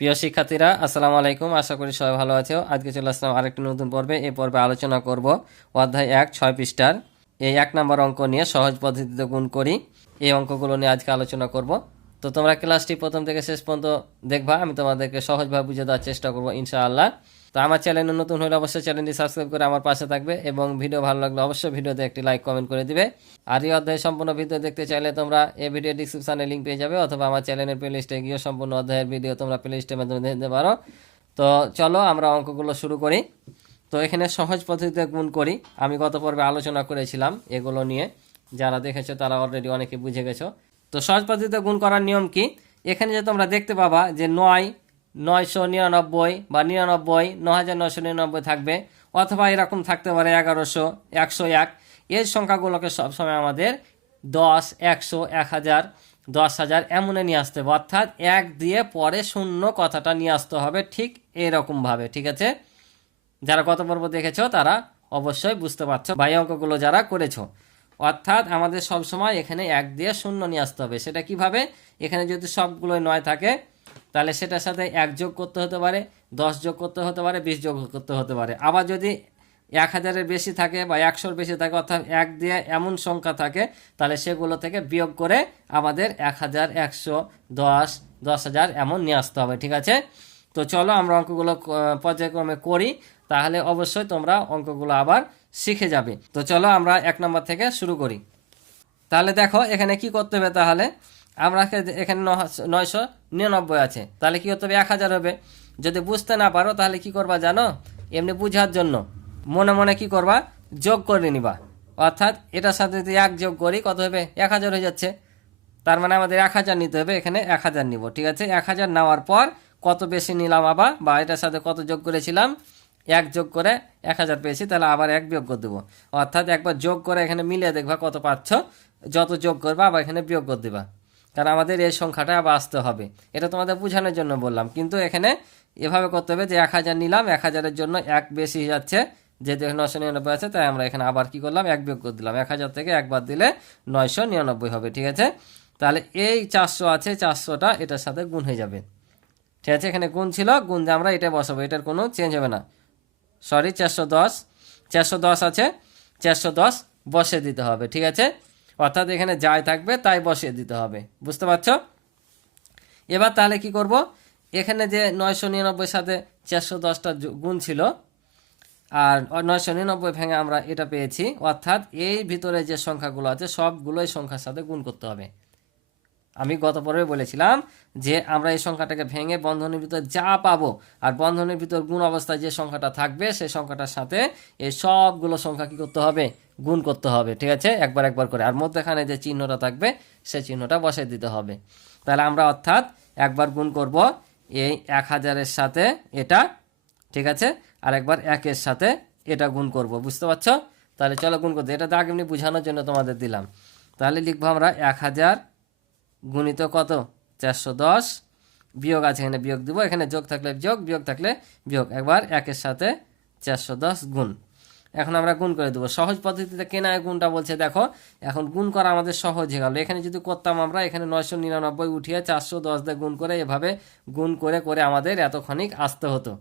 প্রিয় শিক্ষার্থীরা, আসসালামু আলাইকুম। আশা করি সবাই ভালো আছো। আজকে চলে আসলাম আরেকটি নতুন পর্বে। এই পর্বে আলোচনা করব অধ্যায় 1 6 পৃষ্ঠার এই 1 নম্বর অঙ্ক নিয়ে সহজ পদ্ধতিতে গুণ করি। এই অঙ্কগুলো নিয়ে আজকে আলোচনা করব। তো তোমরা ক্লাসটি প্রথম থেকে শেষ পর্যন্ত দেখবা। আমি তোমাদেরকে সহজভাবে বুঝিয়ে দেওয়ার চেষ্টা করব ইনশাআল্লাহ। তো আমার চ্যানেলে নতুন হলে অবশ্যই চ্যানেলটি সাবস্ক্রাইব করে আমার পাশে থাকবে এবং ভিডিও ভালো লাগলে অবশ্যই ভিডিওতে একটি লাইক কমেন্ট করে দিবে। আর এই অধ্যায়ের সম্পূর্ণ ভিডিও দেখতে চাইলে তোমরা এই ভিডিও ডিসক্রিপশনে লিঙ্ক পেয়ে যাবে, অথবা আমার চ্যানেলের প্লেলিস্টে গিয়ে সম্পূর্ণ অধ্যায়ের ভিডিও তোমরা প্লেলিস্টের মাধ্যমে দেখতে পারো। তো চলো আমরা অঙ্কগুলো শুরু করি। তো এখানে সহজ পদ্ধতিতে গুণ করি। আমি গত পর্বে আলোচনা করেছিলাম এগুলো নিয়ে, যারা দেখেছো তারা অলরেডি অনেকে বুঝে গেছো। তো সহজ পদ্ধতিতে গুণ করার নিয়ম কি, এখানে যে তোমরা দেখতে পাবা যে 9,999 বা 99, 9,999 থাকবে, অথবা এরকম থাকতে পারে 1100, 101। এই সংখ্যাগুলোকে সবসময় আমাদের 10, 100, 1000, 10,000 এমনে নিয়ে আসতে হবে। অর্থাৎ 1 দিয়ে পরে শূন্য কথাটা নিয়ে আসতে হবে, ঠিক এরকমভাবে। ঠিক আছে, যারা গত পর্ব দেখেছো তারা অবশ্যই বুঝতে পারছো বা এই অঙ্কগুলো যারা করেছো। অর্থাৎ আমাদের সবসময় এখানে 1 দিয়ে শূন্য নিয়ে আসতে হবে। সেটা কিভাবে, এখানে যদি সবগুলোই 9 থাকে তাহলে সেটার সাথে 1 যোগ করতে হতে পারে, 10 যোগ করতে হতে পারে, 20 যোগ করতে হতে পারে। আবার যদি 1000-এর বেশি থাকে বা 100-র বেশি থাকে, অর্থাৎ 1 দিয়ে এমন সংখ্যা থাকে, তাহলে সেগুলো থেকে বিয়োগ করে আমাদের 1000, 100, 10, 10,000 এমন নিয়ে আসতে হবে। ঠিক আছে, তো চলো আমরা অঙ্কগুলো পর্যায়ক্রমে করি, তাহলে অবশ্যই তোমরা অঙ্কগুলো আবার শিখে যাবে। তো চলো আমরা 1 নম্বর থেকে শুরু করি। তাহলে দেখো এখানে কি করতে হবে। তাহলে আমরা এখানে 999 আছে, তাহলে কি করতে হবে, 1000 হবে। যদি বুঝতে না পারো তাহলে কি করবা জানো, এমনি বুঝার জন্য মনে মনে কি করবা, যোগ করে নিবা। অর্থাৎ এটার সাথে যদি 1 যোগ করি কত হবে, 1000 হয়ে যাচ্ছে। তার মানে আমাদের 1000 নিতে হবে, এখানে 1000 নিব। ঠিক আছে, 1000 নেওয়ার পর কত বেশি নিলাম আবার, বা এটার সাথে কত যোগ করেছিলাম, 1 যোগ করে 1000 পেয়েছি, তাহলে আবার 1 বিয়োগ করে দেবো। অর্থাৎ একবার যোগ করে এখানে মিলিয়ে দেখবা কত পাচ্ছ, যত যোগ করবা আবার এখানে বিয়োগ করে দেবা, কারণ আমাদের এই সংখ্যাটা আবার আসতে হবে। এটা তোমাদের বোঝানোর জন্য বললাম, কিন্তু এখানে এভাবে করতে হবে যে 1000 নিলাম, 1000-এর জন্য 1 বেশি যাচ্ছে, যেহেতু 999 আছে, তাই আমরা এখানে আবার কি করলাম, 1 বিয়োগ করে দিলাম। 1000 থেকে 1 বাদ দিলে 999 হবে। ঠিক আছে, তাহলে এই 400 আছে, 400টা এটার সাথে গুণ হয়ে যাবে। ঠিক আছে, এখানে গুণ ছিল, গুণ দিয়ে আমরা এটা বসাবো, এটার কোনো চেঞ্জ হবে না। সরি, 410 আছে, 410 বসিয়ে দিতে হবে। ঠিক আছে, অর্থাৎ এখানে যাই থাকবে তাই বসিয়ে দিতে হবে। বুঝতে পারছো? এবার তাহলে কি করব, এখানে যে 999 সাথে 410টা গুণ ছিল, আর 999 ভেঙে আমরা এটা পেয়েছি। অর্থাৎ এই ভিতরে যে সংখ্যাগুলো আছে সবগুলোই সংখ্যার সাথে গুণ করতে হবে। আমি গত পর্বে বলেছিলাম যে আমরা এই সংখ্যাটাকে ভেঙে বন্ধনীর ভিতর যা পাবো, আর বন্ধনীর ভিতর গুণ অবস্থায় যে সংখ্যাটা থাকবে সেই সংখ্যাটার সাথে এই সবগুলো সংখ্যা কি করতে হবে, গুণ করতে হবে। ঠিক আছে, একবার একবার করে, আর মধ্যখানে যে চিহ্নটা থাকবে সেই চিহ্নটা বসিয়ে দিতে হবে। তাহলে আমরা অর্থাৎ একবার গুণ করব এই 1000-এর সাথে এটা, ঠিক আছে, আর একবার 1-এর সাথে এটা গুণ করব। বুঝতে পারছো? তাহলে চলো গুণ করতে, এটা দাগ এমনি বোঝানোর জন্য তোমাদের দিলাম। তাহলে লিখবো আমরা 1000 গুণিত কত, 410, বিয়োগ আছে এখানে বিয়োগ দিব, এখানে যোগ থাকলে যোগ, বিয়োগ থাকলে বিয়োগ, একবার 1-এর সাথে 410 গুণ। এখন আমরা গুণ করে দেবো সহজ পদ্ধতিতে। কেনা গুণটা বলছে, দেখো এখন গুণ করা আমাদের সহজ হয়ে গেল। এখানে যদি করতাম আমরা, এখানে 999 উঠিয়ে 410 দিয়ে গুণ করে, এভাবে গুণ করে করে আমাদের এতক্ষণিক আসতে হতো।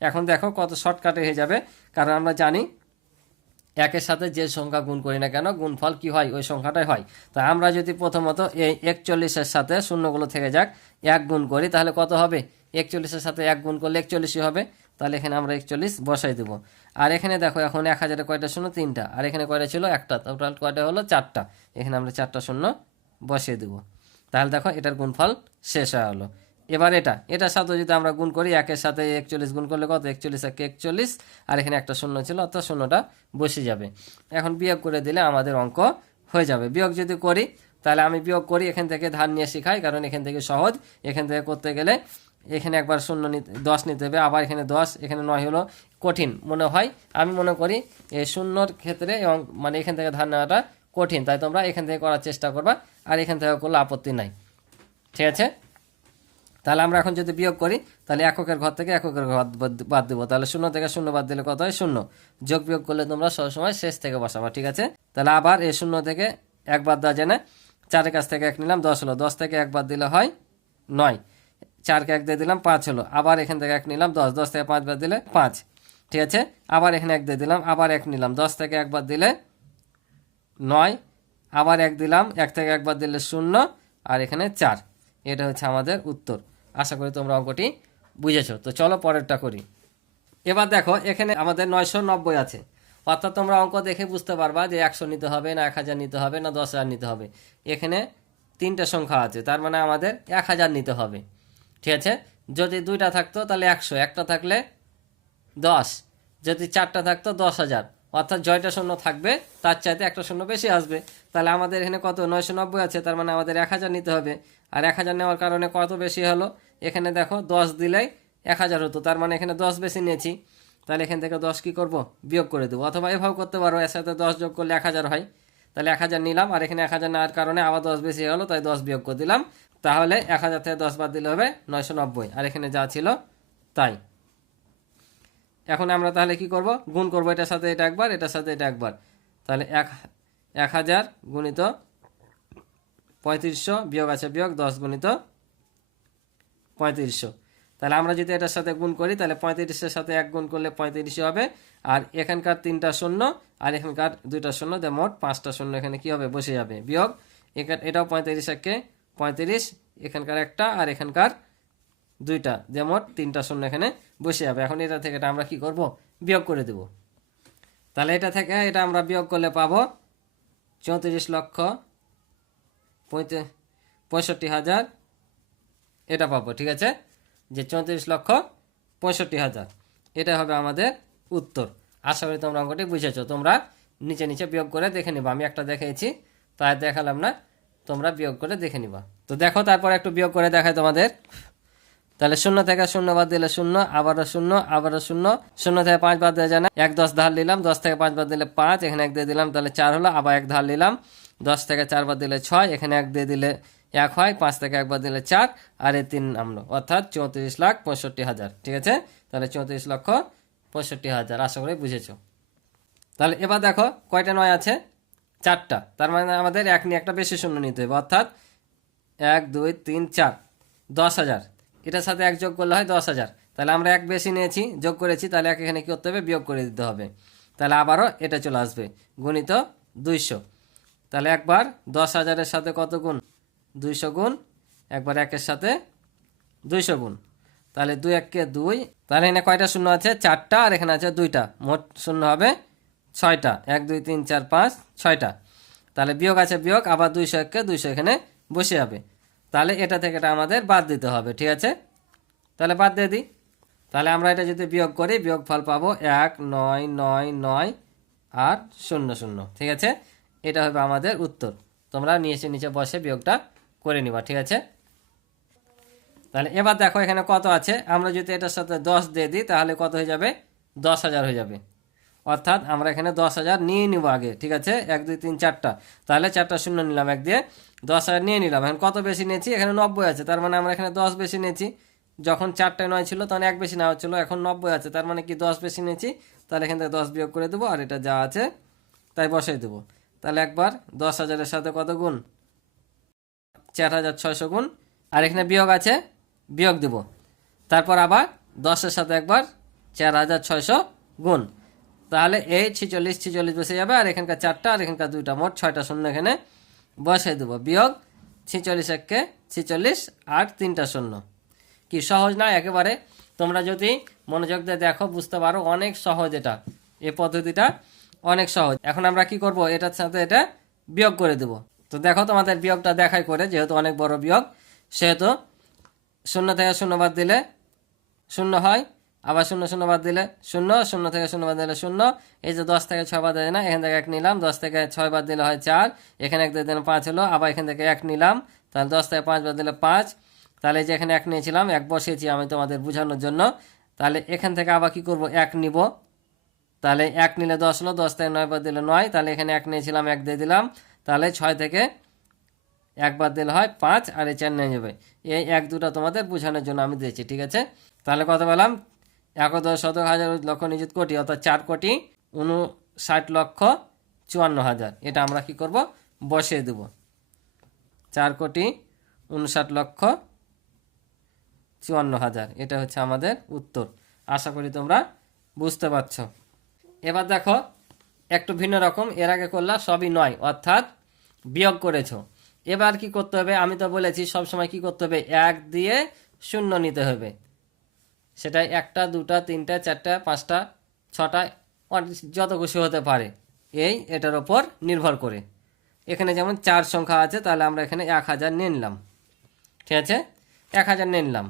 এখন দেখো কত শর্টকাটে হয়ে যাবে, কারণ আমরা জানি 1-এর সাথে যে সংখ্যা গুণ করি না কেন গুণফল কি হয়, ওই সংখ্যাটাই হয়। তো আমরা যদি প্রথমত এই 41-এর সাথে শূন্যগুলো থেকে যাক 1 গুণ করি, তাহলে কত হবে, 41-এর সাথে 1 গুণ করলে 41 হবে। তাহলে এখানে আমরা 41 বসাই দেবো। আর এখানে দেখো এখন 1000-এ কয়টা শূন্য, 3টা, আর এখানে কয়টা ছিল, 1টা, টোটাল কয়টা হলো, 4টা। এখানে আমরা 4টা শূন্য বসিয়ে দেবো। তাহলে দেখো এটার গুণফল শেষ হয়ে হলো। এবার এটার সাথে যদি আমরা গুণ করি, 1-এর সাথে 41 গুণ করলে কত, 41 1 41, আর এখানে একটা শূন্য ছিল, অর্থাৎ শূন্যটা বসে যাবে। এখন বিয়োগ করে দিলে আমাদের অঙ্ক হয়ে যাবে। বিয়োগ যদি করি, তাহলে আমি বিয়োগ করি, এখান থেকে ধার নিয়ে শিখাই, কারণ এখান থেকে সহজ। এখান থেকে করতে গেলে এখানে একবার শূন্য 10 নিতে হবে, আবার এখানে 10, এখানে 9 হলো, কঠিন মনে হয়। আমি মনে করি এই শূন্যর ক্ষেত্রে এবং মানে এখান থেকে ধার নেওয়াটা কঠিন, তাই তোমরা এখান থেকে করার চেষ্টা করবা, আর এখান থেকে করলে আপত্তি নাই। ঠিক আছে, তাহলে আমরা এখন যদি বিয়োগ করি, তাহলে এককের ঘর থেকে এককের ঘর বাদ দেবো। তাহলে 0 থেকে 0 বাদ দিলে কত হয়, 0। যোগ বিয়োগ করলে তোমরা সবসময় শেষ থেকে বসাবা। ঠিক আছে, তাহলে আবার এই 0 থেকে 1 বাদ দেওয়া যায় না, 4-এর কাছ থেকে 1 নিলাম, 10 হলো, 10 থেকে 1 বাদ দিলে হয় 9। 4কে 1 দিয়ে দিলাম 5 হলো, আবার এখান থেকে 1 নিলাম 10, 10 থেকে 5 বাদ দিলে 5, ঠিক আছে। আবার এখানে 1 দিয়ে দিলাম, আবার 1 নিলাম, 10 থেকে 1 বাদ দিলে 9, আবার 1 দিলাম, 1 থেকে 1 বাদ দিলে 0, আর এখানে 4। এটা হচ্ছে আমাদের উত্তর। আশা করি তোমরা অঙ্কটি বুঝেছো। তো চলো পরেরটা করি। এবার দেখো এখানে আমাদের 990 আছে, অর্থাৎ তোমরা অঙ্ক দেখে বুঝতে পারবা যে 100 নিতে হবে না 1000 নিতে হবে না 10,000 নিতে হবে। এখানে 3টে সংখ্যা আছে, তার মানে আমাদের 1000 নিতে হবে, ঠিক আছে। যদি 2টা থাকতো তাহলে 100, একটা থাকলে 10, যদি 4টা থাকতো 10,000, অর্থাৎ জয়টা শূন্য থাকবে তার চাইতে একটা শূন্য বেশি আসবে। তাহলে আমাদের এখানে কত 990 আছে, তার মানে আমাদের 1000 নিতে হবে। আর 1000 নেওয়ার কারণে কত বেশি হলো, এখানে দেখো 10 দিলেই 1000 হতো, তার মানে এখানে 10 বেশি নিয়েছি। তাহলে এখান থেকে 10 কি করব, বিয়োগ করে দেবো, অথবা এভাবে করতে পারো, এর সাথে 10 যোগ করলে 1000 হয়। তাহলে 1000 নিলাম, আর এখানে 1000 নেওয়ার কারণে আবার 10 বেশি হলো, তাই 10 বিয়োগ করে দিলাম। তাহলে 1000 থেকে 10 বাদ দিলে হবে 990, আর এখানে যা ছিল তাই। এখন আমরা তাহলে কি করব, গুণ করব, এটার সাথে এটা একবার, এটার সাথে এটা একবার। তাহলে 1000 গুণিত 3500 বিয়োগ আছে বিয়োগ 10 গুণিত 3500। তাহলে আমরা যদি এটার সাথে গুণ করি তাহলে 35-এর সাথে 1 গুণ করলে 35 হবে, আর এখানকার 3টা শূন্য আর এখানকার 2টা শূন্য, মোট 5টা শূন্য এখানে কি হবে, বসে যাবে। বিয়োগ এটাও 35 একে 35, এখানকার একটা আর এখানকার 2টা, মোট 3টা শূন্য এখানে বসে যাবে। এখন এটা থেকে এটা আমরা কি করব, বিয়োগ করে দেব। তাহলে এটা থেকে এটা আমরা বিয়োগ করলে পাবো 34,65,000, এটা পাবো, ঠিক আছে, যে 34,65,000, এটা হবে আমাদের উত্তর। আশা করি তোমরা অঙ্কটি বুঝেছো। তোমরা নিচে নিচে বিয়োগ করে দেখে নিবা, আমি একটা দেখিয়েছি তাই দেখালাম না, তোমরা বিয়োগ করে দেখে নিবা। তো দেখো তারপর একটু বিয়োগ করে দেখায় তোমাদের। তাহলে 0 থেকে 0 বাদ দিলে 0, আবারও 0, আবারও 0, 0 থেকে 5 বাদ দেওয়া যায় না, 1 10 ধার নিলাম, 10 থেকে 5 বাদ দিলে 5, এখানে 1 দিয়ে দিলাম, তাহলে 4 হলো, আবার 1 ধার নিলাম, 10 থেকে 4 বাদ দিলে 6, এখানে 1 দিয়ে দিলে 1 হয়, 5 থেকে 1 বাদ দিলে 4, আর এই 3 নামলো, অর্থাৎ 34,65,000, ঠিক আছে। তাহলে 34,65,000, আশা করি বুঝেছো। তাহলে এবার দেখো কয়টা 9 আছে, 4টা, তার মানে আমাদের 1 নিয়ে একটা বেশি শূন্য নিতে হবে, অর্থাৎ 1 2 3 4, 10,000, এটার সাথে 1 যোগ করলে হয় 10,000। তাহলে আমরা 1 বেশি নিয়েছি, যোগ করেছি, তাহলে 1 এখানে কি করতে হবে, বিয়োগ করে দিতে হবে। তাহলে আবারও এটা চলে আসবে, গুণিত 200। তাহলে একবার 10,000-এর সাথে কত গুণ, 200 গুণ, একবার 1-এর সাথে 200 গুণ। তাহলে 2 1 2, তাহলে এখানে কয়টা শূন্য আছে, 4টা, আর এখানে আছে 2টা, মোট শূন্য হবে 6টা, 1 2 3 4 5 6টা। তাহলে বিয়োগ আছে বিয়োগ, আবার 200 200 এখানে বসে যাবে। তাহলে এটা থেকে এটা আমাদের বাদ দিতে হবে, ঠিক আছে। তাহলে বাদ দিয়ে দিই। তাহলে আমরা এটা যদি বিয়োগ করি, বিয়োগ ফল পাবো 1 9 9 9 আর 0 0, ঠিক আছে। এটা হবে আমাদের উত্তর। তোমরা নিচে নিচে বসে বিয়োগটা করে নিবা, ঠিক আছে। তাহলে এবার দেখো এখানে কত আছে, আমরা যদি এটার সাথে 10 দিয়ে দিই তাহলে কত হয়ে যাবে, 10,000 হয়ে যাবে। অর্থাৎ আমরা এখানে 10,000 নিয়ে নিব আগে, ঠিক আছে। 1 2 3 4টা, তাহলে 4টা শূন্য নিলাম, 1 দিয়ে 10,000 নিয়ে নিলাম। এখন কত বেশি নিয়েছি, এখানে 90 আছে, তার মানে আমরা এখানে 10 বেশি নিয়েছি। যখন 4টায় 9 ছিল তখন 1 বেশি নেওয়া হচ্ছিল, এখন 90 আছে, তার মানে কি 10 বেশি নিয়েছি। তাহলে এখান থেকে 10 বিয়োগ করে দেবো, আর এটা যা আছে তাই বসাই দেবো। তাহলে একবার 10,000-এর সাথে কত গুণ, 4,600 গুণ, আর এখানে বিয়োগ আছে, বিয়োগ দেব। তারপর আবার 10-এর সাথে একবার 4,600 গুণ। তাহলে এই 46 46 বসে যাবে, আর এখানকার 4টা আর এখানকার 2টা, মোট 6টা শূন্য এখানে বসাই দেবো। বিয়োগ 46 1 46 আর 3টা শূন্য। কি সহজ না একেবারে, তোমরা যদি মনোযোগ দিয়ে দেখো বুঝতে পারো, অনেক সহজ এটা, এই পদ্ধতিটা অনেক সহজ। এখন আমরা কি করব, এটার সাথে এটা বিয়োগ করে দেব। তো দেখো তোমাদের বিয়োগটা দেখাই করে, যেহেতু অনেক বড় বিয়োগ, সেহেতু 0 থেকে 0 বাদ দিলে 0 হয়, আবার 0 0 বাদ দিলে 0, 0 থেকে 0 বাদ দিলে 0। এই যে 10 থেকে 6 বাদ দেয় না, এখান থেকে 1 নিলাম, 10 থেকে 6 বাদ দিলে হয় 4, এখানে 1 দিয়ে দিলাম 5 হলো, আবার এখান থেকে 1 নিলাম, তাহলে 10 থেকে 5 বাদ দিলে 5। তাহলে যে এখানে 1 নিয়েছিলাম, 1 বসিয়েছি আমি তোমাদের বোঝানোর জন্য। তাহলে এখান থেকে আবার কি করব, 1 নিব, তাহলে 1 নিলে 10 হলো, 10 থেকে 9 বাদ দিলে 9, তাহলে এখানে 1 নিয়েছিলাম, 1 দিয়ে দিলাম, তাহলে 6 থেকে 1 বাদ দিলে হয় 5, আর এই 4 নিয়ে যাবে। এই 1 2টা তোমাদের বোঝানোর জন্য আমি দিয়েছি, ঠিক আছে। তাহলে কত পেলাম, 1 10 শতক হাজার লক্ষ নিযুত কোটি, অর্থাৎ 4,59,54,000। এটা আমরা কি করব, বসিয়ে দেব, 4,59,54,000, 54,000। এটা হচ্ছে আমাদের উত্তর। আশা করি তোমরা বুঝতে পারছো। এবার দেখো একটু ভিন্ন রকম, এর আগে করলা সবই নয় অর্থাৎ বিয়োগ করেছো। এবার কি করতে হবে, আমি তো বলেছি সবসময় কি করতে হবে, 1 দিয়ে শূন্য নিতে হবে। সেটা 1টা 2টা 3টা 4টা 5টা 6টা যত খুশি হতে পারে, এটার ওপর নির্ভর করে। এখানে যেমন 4 সংখ্যা আছে, তাহলে আমরা এখানে 1000 নিয়ে নিলাম। ঠিক আছে, 1000 নিয়ে নিলাম,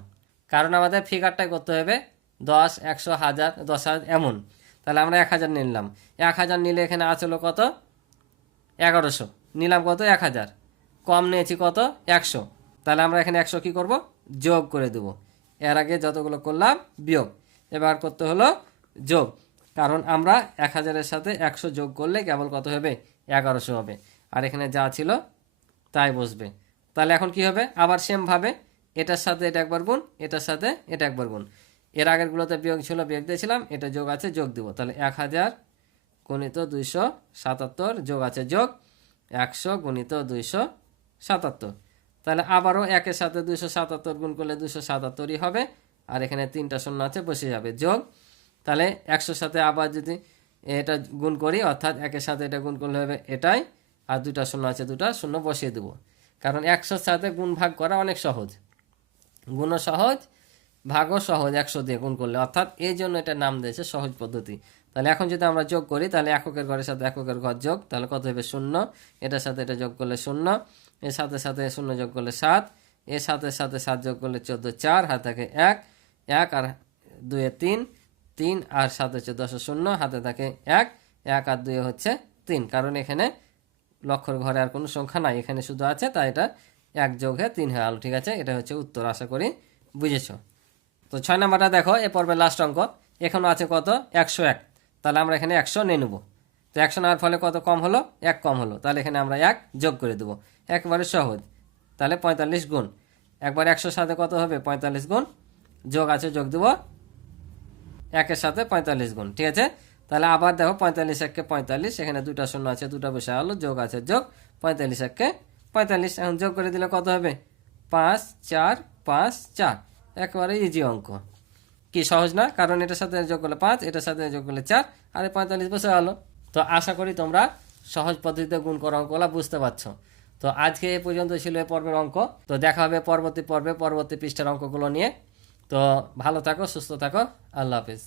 কারণ আমাদের ফিগারটাই করতে হবে 10, 100, 1000, 10,000 এমন। তাহলে আমরা 1000 নিয়ে নিলাম। 1000 নিলে এখানে আসলো কত, 1100 নিলাম, কত 1000 কম নিয়েছি কত 100। তাহলে আমরা এখানে 100 কি করব, যোগ করে দেব। এর আগে যতগুলো করলাম বিয়োগ, এবার করতে হলো যোগ, কারণ আমরা 1000-এর সাথে 100 যোগ করলে কেবল কত হবে, 1100 হবে। আর এখানে যা ছিল তাই বসবে। তাহলে এখন কি হবে, আবার সেমভাবে এটার সাথে এটা একবার গুণ, এটার সাথে এটা একবার গুণ। এর আগেরগুলোতে বিয়োগ ছিল, বিয়োগ দিয়েছিলাম, এটা যোগ আছে, যোগ দিব। তাহলে 1000 গুণিত 277 যোগ আছে যোগ 100 গুণিত 277। তাহলে আবারও 1-এর সাথে 277 গুণ করলে 277ই হবে, আর এখানে 3টা শূন্য আছে, বসে যাবে যোগ। তাহলে 100-র সাথে আবার যদি এটা গুণ করি, অর্থাৎ 1-এর সাথে এটা গুণ করলে হবে এটাই, আর 2টা শূন্য আছে, 2টা শূন্য বসিয়ে দেবো। কারণ 100-র সাথে গুণ ভাগ করা অনেক সহজ, গুণও সহজ ভাগও সহজ 100 দিয়ে গুণ করলে, অর্থাৎ এই জন্য এটার নাম দিয়েছে সহজ পদ্ধতি। তাহলে এখন যদি আমরা যোগ করি, তাহলে এককের ঘরের সাথে এককের ঘর যোগ, তাহলে কত হবে 0, এটার সাথে এটা যোগ করলে 0, এর সাথে সাথে 0 যোগ করলে 7, এর সাথে সাথে 7 যোগ করলে 14, 4 হাতে থাকে 1, 1 আর 2 3, 3 আর 7 হচ্ছে 10, 0 হাতে থাকে 1, 1 আর 2 হচ্ছে 3, কারণ এখানে লক্ষর ঘরে আর কোনো সংখ্যা নাই, এখানে শুধু আছে, তাই এটা 1 যোগ হয়ে 3 হয়ে আলো। ঠিক আছে, এটা হচ্ছে উত্তর। আশা করি বুঝেছো। তো 6 নাম্বারটা দেখো, এ পর্বের লাস্ট অঙ্ক। এখনও আছে কত, 101। তাহলে আমরা এখানে 100 নিয়ে নেব। তো 100 নেওয়ার ফলে কত কম হলো, 1 কম হলো। তাহলে এখানে আমরা 1 যোগ করে দেবো, একবারে সহজ। তাহলে 45 গুণ, একবার 100-র সাথে কত হবে, 45 গুণ, যোগ আছে যোগ দেবো 1-এর সাথে 45 গুণ। ঠিক আছে, তাহলে আবার দেখো 45 1 কে 45, এখানে 2টা শূন্য আছে, 2টা বসে আলো, যোগ আছে যোগ 45 1 কে 45। এখন যোগ করে দিলে কত হবে, 5 4 5 4, একেবারে ইজি অঙ্ক। কি সহজ না, কারণ এটার সাথে যোগ করলে 5, এটার সাথে যোগ করলে 4, আর 45 বসে গেল। তো আশা করি তোমরা সহজ পদ্ধতিতে গুণ করা অঙ্কগুলো বুঝতে পারছো। তো আজকে এ পর্যন্ত ছিল এ পর্বের অঙ্ক। তো দেখা হবে পরবর্তী পর্বে পরবর্তী পৃষ্ঠার অঙ্কগুলো নিয়ে। তো ভালো থাকো, সুস্থ থাকো, আল্লাহ হাফিজ।